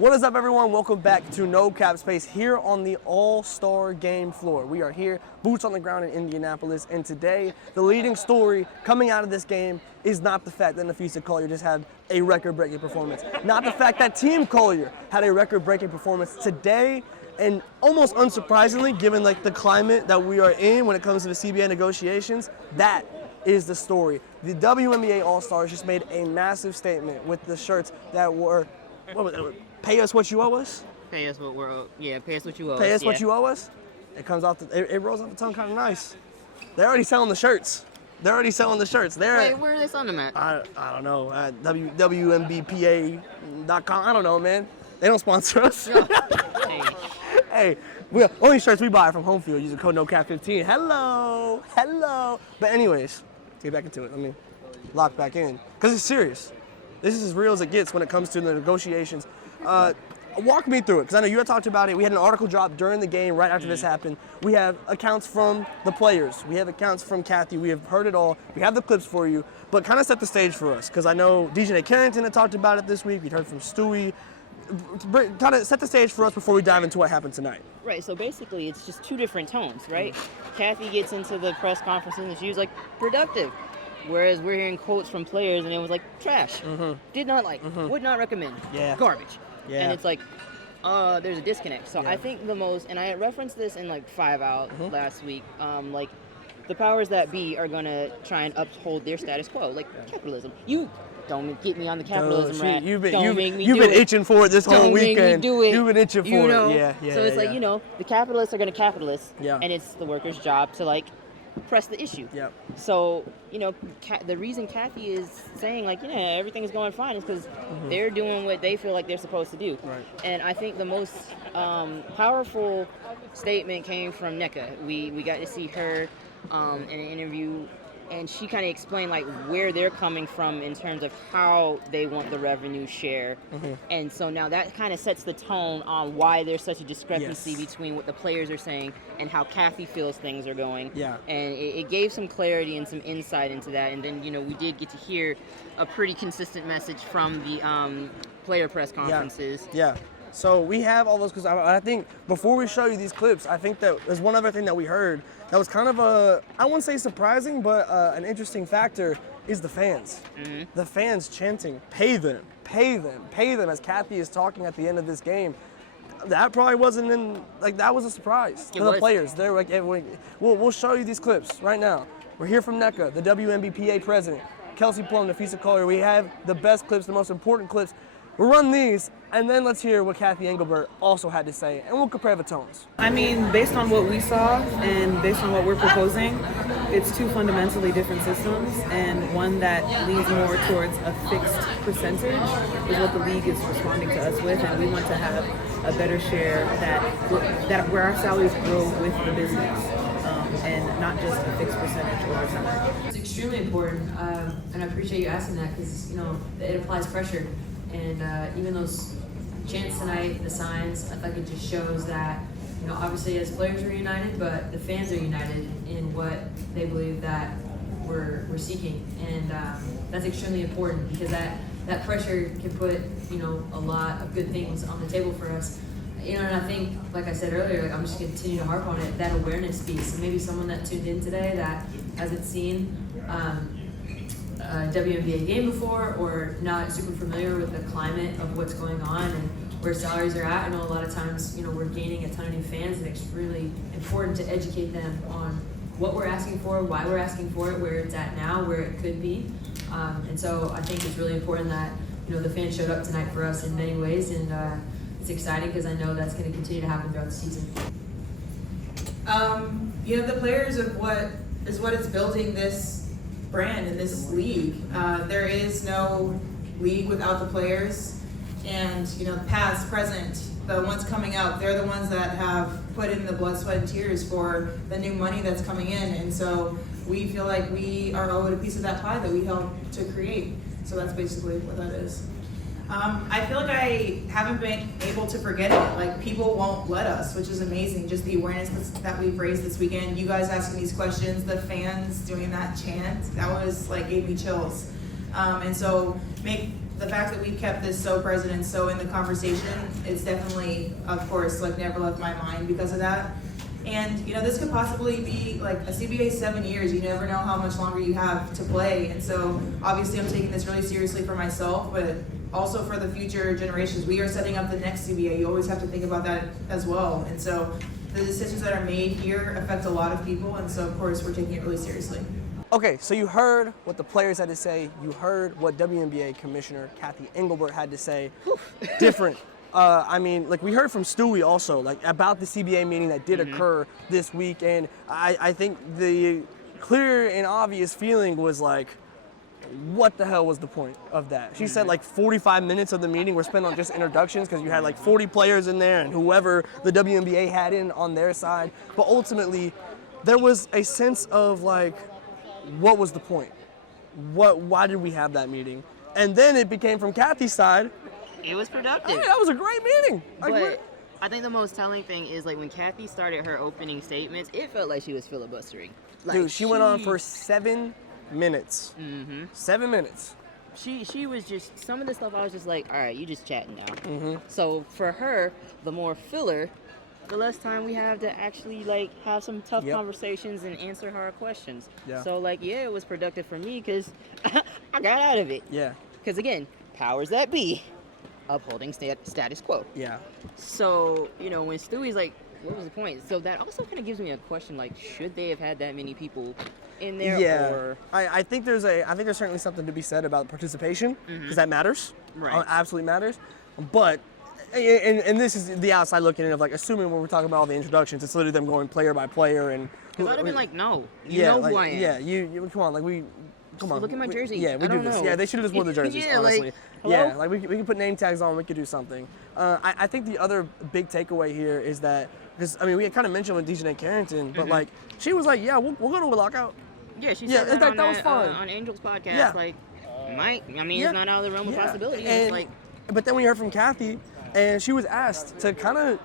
What is up, everyone? Welcome back to No Cap Space here on the All-Star game floor. We are here, boots on the ground in Indianapolis, and today the leading story coming out of this game is not the fact that Nafisa Collier just had a record-breaking performance, not the fact that Team Collier had a record-breaking performance today, and almost unsurprisingly, given like the climate that we are in when it comes to the CBA negotiations, that is the story. The WNBA All-Stars just made a massive statement with the shirts that were, what was it? Pay us what you owe us? Pay us what we're, pay us what you owe us. Pay us what you owe us? It comes off, it rolls off the tongue kind of nice. They're already selling the shirts. Wait, where are they selling them at? I don't know, at WNBPA.com. I don't know, man. They don't sponsor us. Hey, only shirts we buy from Home Field using code NOCAP15. Hello. But anyways, let's get back into it. Let me lock back in. Because it's serious. This is as real as it gets when it comes to the negotiations. Walk me through it, because I know you had talked about it. We had an article drop during the game right after this happened. We have accounts from the players. We have accounts from Kathy. We have heard it all. We have the clips for you, but kind of set the stage for us, because I know DJ Carrington had talked about it this week. We'd heard from Stewie. Kind of set the stage for us before we dive into what happened tonight. Right, so basically it's just two different tones, right? Kathy gets into the press conference and she was like, productive. Whereas we're hearing quotes from players and it was like, trash, did not like, would not recommend, garbage. Yeah. And it's like, there's a disconnect. So I think the most, and I referenced this in like 5 Out last week, like the powers that be are going to try and uphold their status quo, like capitalism. You don't get me on the capitalism rant. You've been itching for it this whole weekend. You've been itching for it. Yeah. So it's like, the capitalists are going to capitalist, Yeah. and it's the workers' job to like press the issue. Yep. So, the reason Kathy is saying like, everything is going fine is because they're doing what they feel like they're supposed to do. Right. And I think the most powerful statement came from NECA. We got to see her in an interview, and she kind of explained like where they're coming from in terms of how they want the revenue share. And so now that kind of sets the tone on why there's such a discrepancy between what the players are saying and how Kathy feels things are going. Yeah. And it gave some clarity and some insight into that. And then, we did get to hear a pretty consistent message from the player press conferences. Yeah. So we have all those, because I think before we show you these clips, I think that there's one other thing that we heard that was kind of I wouldn't say surprising, but an interesting factor is the fans. The fans chanting, pay them, as Kathy is talking at the end of this game. That probably wasn't that was a surprise to the players. They're like, we'll show you these clips right now. We're here from NECA, the WNBPA president, Kelsey Plum, Nafisa Collier. We have the best clips, the most important clips. We'll run these, and then let's hear what Kathy Engelbert also had to say, and we'll compare the tones. I mean, based on what we saw and based on what we're proposing, it's two fundamentally different systems, and one that leans more towards a fixed percentage is what the league is responding to us with, and we want to have a better share that where our salaries grow with the business, and not just a fixed percentage over time. It's extremely important, and I appreciate you asking that because it applies pressure. And even those chants tonight, the signs, I think it just shows that, obviously as players we're united, but the fans are united in what they believe that we're seeking. And that's extremely important because that pressure can put, a lot of good things on the table for us. And I think, like I said earlier, I'm just going to continue to harp on it, that awareness piece. Maybe someone that tuned in today that hasn't seen a WNBA game before or not super familiar with the climate of what's going on and where salaries are at. I know a lot of times, we're gaining a ton of new fans, and it's really important to educate them on what we're asking for, why we're asking for it, where it's at now, where it could be. And so I think it's really important that, the fans showed up tonight for us in many ways, and it's exciting because I know that's going to continue to happen throughout the season. The players of what is building this brand in this league. There is no league without the players, and past, present, the ones coming up, they're the ones that have put in the blood, sweat, and tears for the new money that's coming in, and so we feel like we are owed a piece of that pie that we helped to create. So that's basically what that is. I feel like I haven't been able to forget it. Like, people won't let us, which is amazing. Just the awareness that we've raised this weekend. You guys asking these questions, the fans doing that chant, that was like, gave me chills. And so the fact that we've kept this so present and so in the conversation, it's definitely, of course, like never left my mind because of that. And, you know, this could possibly be like a CBA 7 years. You never know how much longer you have to play. And so obviously I'm taking this really seriously for myself, but also for the future generations. We are setting up the next CBA. You always have to think about that as well. And so the decisions that are made here affect a lot of people. And so, of course, we're taking it really seriously. Okay, so you heard what the players had to say. You heard what WNBA Commissioner Kathy Engelbert had to say. Different. I mean, like we heard from Stewie also, like about the CBA meeting that did occur this week, and I think the clear and obvious feeling was like, what the hell was the point of that? She said like 45 minutes of the meeting were spent on just introductions because you had like 40 players in there and whoever the WNBA had in on their side. But ultimately, there was a sense of like, what was the point? Why did we have that meeting? And then it became from Kathy's side. It was productive. Hey, that was a great meeting. But I think the most telling thing is like when Kathy started her opening statements, it felt like she was filibustering. Like, dude, she went on for 7 minutes. 7 minutes. She was just, some of the stuff I was just like, all right, you just chatting now. So for her, the more filler, the less time we have to actually like have some tough conversations and answer hard questions. So like, yeah, it was productive for me because I got out of it. Yeah. Because again, powers that be, upholding status quo. Yeah. So, you know, when Stewie's like, what was the point? So that also kind of gives me a question, like, should they have had that many people in there? Yeah. Or... I think there's certainly something to be said about participation because that matters. Right. Absolutely matters. But and this is the outside looking in of like assuming when we're talking about all the introductions, it's literally them going player by player and. Because I'd have been like, no, you know like, who I am. Yeah, you come on, like we. Come on. Look at my jersey. Yeah, we do this. know. Yeah, they should have just worn the jerseys, Yeah, honestly. like, hello? Yeah, like we can put name tags on, we could do something. I think the other big takeaway here is that, because, I mean, we had kind of mentioned with Dejanay Carrington, but like, she was like, yeah, we'll go to a lockout. Yeah, she Yeah, said that was fine. On Angel's podcast. Yeah. Like, might. I mean, it's not out of the realm of possibility. And, It's like, but then we heard from Kathy, and she was asked to kind of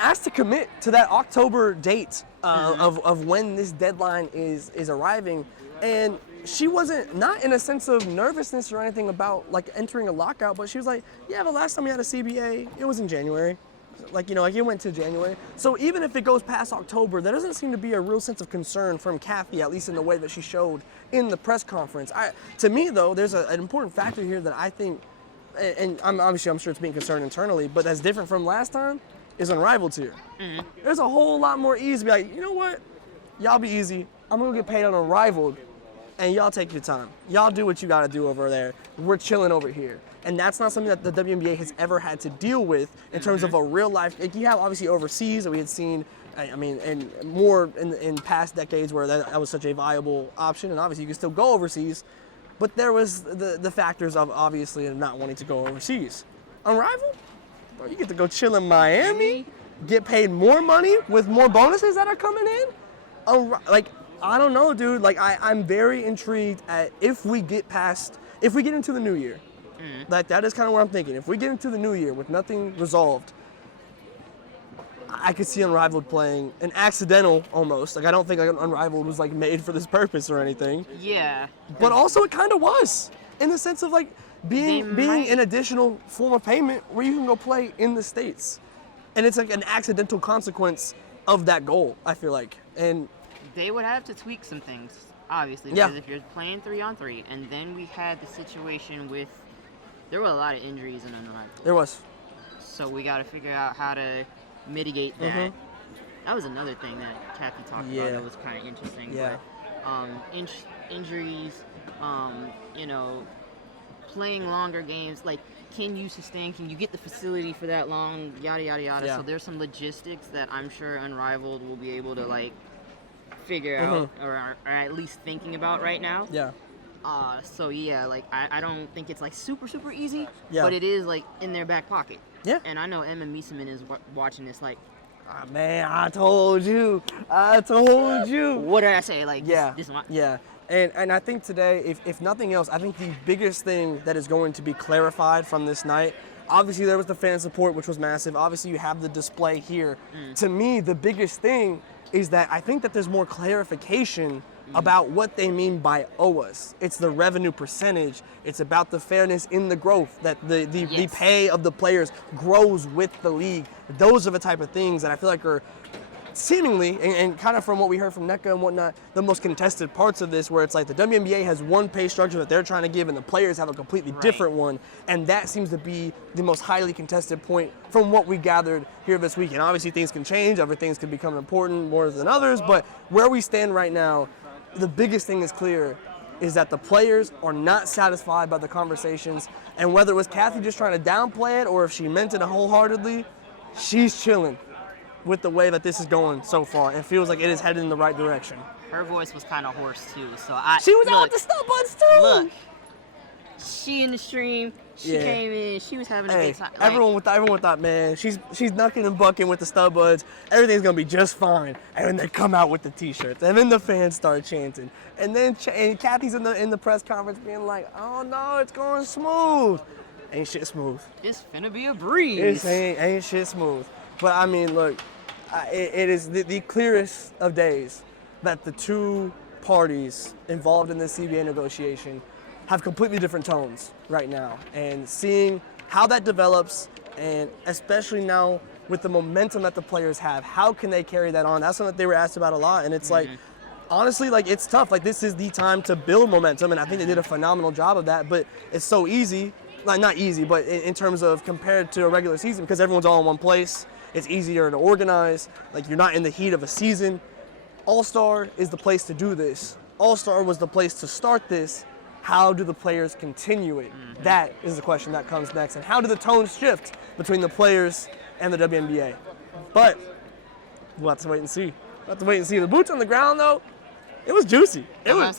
asked to commit to that October date of when this deadline is arriving, and she wasn't, not in a sense of nervousness or anything about like entering a lockout, but she was like, yeah, the last time we had a CBA, it was in January. Like, you know, like it went to January. So even if it goes past October, there doesn't seem to be a real sense of concern from Kathy, at least in the way that she showed in the press conference. To me, though, there's an important factor here that I think, and I'm sure it's being concerned internally, but that's different from last time, is Unrivaled here. There's a whole lot more ease to be like, you know what? Y'all be easy. I'm going to get paid on Unrivaled, and y'all take your time. Y'all do what you got to do over there. We're chilling over here. And that's not something that the WNBA has ever had to deal with in terms of a real life. Like you have obviously overseas that we had seen, I mean, and more in past decades where that was such a viable option. And obviously you can still go overseas, but there was the factors of obviously not wanting to go overseas. Unrivaled, bro, you get to go chill in Miami, get paid more money with more bonuses that are coming in. Like, I don't know, dude. Like, I'm very intrigued at if we get into the new year. Like, that is kind of what I'm thinking. If we get into the new year with nothing resolved, I could see Unrivaled playing an accidental almost. Like, I don't think like Unrivaled was like made for this purpose or anything. yeah. But also it kind of was, in the sense of like being an additional form of payment where you can go play in the States. And it's like an accidental consequence of that goal, I feel like. And They would have to tweak some things, obviously, because if you're playing 3-on-3, and then we had the situation with, there were a lot of injuries in Unrivaled. there was. So we got to figure out how to mitigate that. That was another thing that Kathy talked about that was kind of interesting. Yeah. But injuries, you know, playing longer games, like, can you sustain, can you get the facility for that long, yada, yada, yada. Yeah. So there's some logistics that I'm sure Unrivaled will be able to, like, figure out, or at least thinking about right now. Yeah. So yeah, like I don't think it's like super easy, Yeah. but it is like in their back pocket. Yeah. And I know Emma Mieseman is watching this like, Ah, man, I told you. What did I say? Like, Yeah, this is my... yeah. And I think today, if nothing else, I think the biggest thing that is going to be clarified from this night, obviously there was the fan support, which was massive. Obviously you have the display here. To me, the biggest thing is that I think that there's more clarification about what they mean by owe us. It's the revenue percentage. It's about the fairness in the growth, that the pay of the players grows with the league. Those are the type of things that I feel like are seemingly, and kind of from what we heard from NECA and whatnot, the most contested parts of this, where it's like the WNBA has one pay structure that they're trying to give and the players have a completely different one, and that seems to be the most highly contested point from what we gathered here this week. And obviously things can change, other things can become important more than others, but where we stand right now, the biggest thing is clear is that the players are not satisfied by the conversations, and whether it was Kathy just trying to downplay it or if she meant it wholeheartedly, she's chilling with the way that this is going so far, and feels like it is headed in the right direction. Her voice was kind of hoarse too, so She was out with the stub buds too. Look, she in the stream, she came in, she was having a good time. Like, everyone thought, man, she's knucking and bucking with the stub buds. Everything's gonna be just fine. And then they come out with the t-shirts, and then the fans start chanting, and then and Kathy's in the press conference being like, "Oh no, it's going smooth." Ain't shit smooth. It's finna be a breeze. Ain't shit smooth. But I mean, look, it is the clearest of days that the two parties involved in this CBA negotiation have completely different tones right now. And seeing how that develops, and especially now with the momentum that the players have, how can they carry that on? That's something that they were asked about a lot. And it's like, honestly, like, it's tough. Like, this is the time to build momentum, and I think they did a phenomenal job of that. But it's so easy, like, not easy, but in terms of compared to a regular season, because everyone's all in one place. It's easier to organize. Like, you're not in the heat of a season. All-Star is the place to do this. All-Star was the place to start this. How do the players continue it? That is the question that comes next. And how do the tones shift between the players and the WNBA? But we'll have to wait and see. We'll have to wait and see. The boots on the ground, though, it was juicy. It was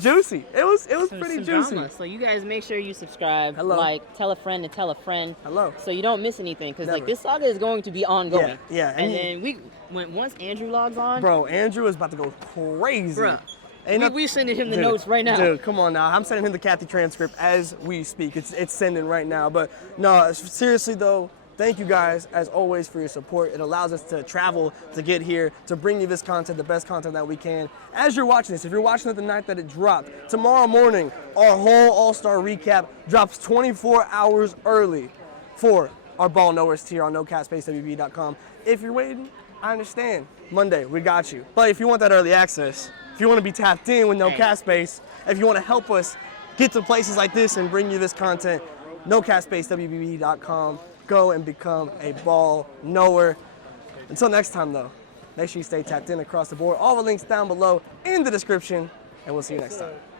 juicy. It was pretty juicy. Drama. So you guys make sure you subscribe, Hello. like, tell a friend to tell a friend. Hello. So you don't miss anything, because like Never. this saga is going to be ongoing. Yeah. And then once Andrew logs on, Bro, Andrew is about to go crazy. Bruh. Ain't we sending him the Dude, notes right now. Dude, come on now. I'm sending him the Kathy transcript as we speak. It's sending right now. But no, seriously though, thank you guys as always for your support. It allows us to travel to get here, to bring you this content, the best content that we can. As you're watching this, if you're watching it the night that it dropped, tomorrow morning, our whole All-Star recap drops 24 hours early for our Ball Knowers tier on NoCapSpaceWB.com. If you're waiting, I understand. Monday, we got you. But if you want that early access, if you want to be tapped in with no cap space, if you want to help us get to places like this and bring you this content, NoCapSpaceWB.com. Go and become a ball knower. Until next time, though, make sure you stay tapped in across the board. All the links down below in the description, and we'll see you next time.